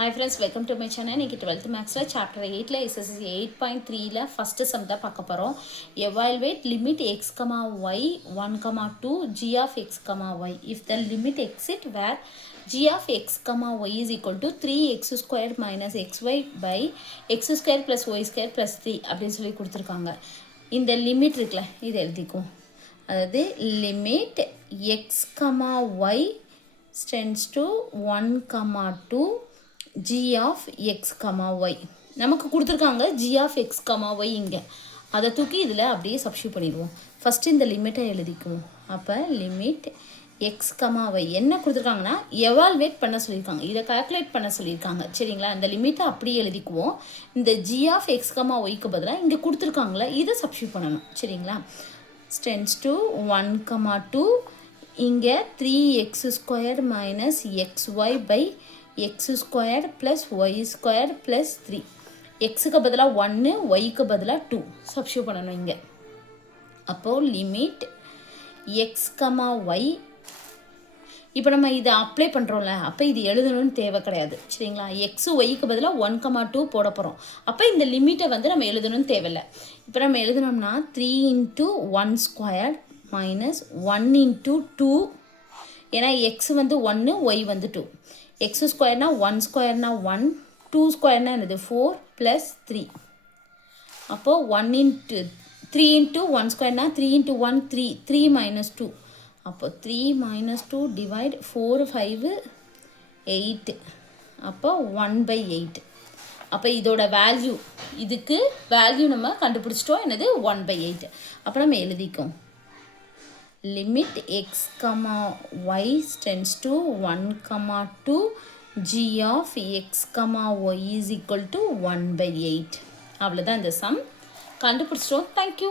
Hi friends, welcome to my channel. இன்னைக்கு 12th Maths chapter 8 exercise 8.3 first sum தான் பார்க்க போறோம். Evaluate limit x, y 1, 2 g of x, y if the limit exit where g of x, y is equal to 3x squared minus xy by x squared plus y squared plus 3 அப்படின்னு சொல்லி கொடுத்துருக்காங்க. இந்த limit இருக்குல்ல, இது எழுதிக்கும். அதாவது limit x, y tends to 1, 2 g of x, y நமக்கு கொடுத்துருக்காங்க g of x, y இங்கே அதை தூக்கி இதில் அப்படியே சப்ஸ்டியூட் பண்ணிடுவோம். ஃபஸ்ட்டு இந்த லிமிட்டை எழுதிக்குவோம். அப்போ லிமிட் x, y என்ன கொடுத்துருக்காங்கன்னா எவால்வேட் பண்ண சொல்லியிருக்காங்க, இதை கால்குலேட் பண்ண சொல்லியிருக்காங்க. சரிங்களா, இந்த லிமிட்டை அப்படியே எழுதிக்குவோம். இந்த g of x, yக்கு பதிலாக இங்கே கொடுத்துருக்காங்களே இதை சப்ஸ்டியூட் பண்ணணும். சரிங்களா, tends to 1, 2 இங்கே 3x squared minus xy by x squared plus y squared plus 3 xக்கு பதிலாக 1 yக்கு பதிலாக 2 சப்ஸ்டியூட் பண்ணணும் இங்கே. அப்போது லிமிட் x, y இப்போ நம்ம இதை அப்ளை பண்ணுறோம்ல, அப்போ இது எழுதணும்னு தேவை கிடையாது. சரிங்களா, x yக்கு பதிலாக 1, 2 போட போகிறோம். அப்போ இந்த லிமிட்டை வந்து நம்ம எழுதணும்னு தேவையில்லை. இப்போ நம்ம எழுதணும்னா 3 into 1 squared minus 1 into 2, ஏன்னா x வந்து 1 y வந்து 2, x ஸ்கொயர்னா 1 ஸ்கொயர்னா 1, 2 ஸ்கொயர்னா என்னது 4 ப்ளஸ் 3. அப்போது 1 into 3 into 1 ஸ்கொயர்னா 3 into 1 3, 3 minus 2. அப்போது 3 minus 2 divide 4 5 8. அப்போ 1/8. அப்போ இதோட வேல்யூ, இதுக்கு வேல்யூ நம்ம கண்டுபிடிச்சிட்டோம், என்னது 1/8. அப்போ நம்ம எழுதிக்கும் limit x, y tends to 1, 2 g of x, y is equal to 1/8. அவ்வளோதான் இந்த சம் கண்டுபிடிச்சிட்டோம். தேங்க்யூ.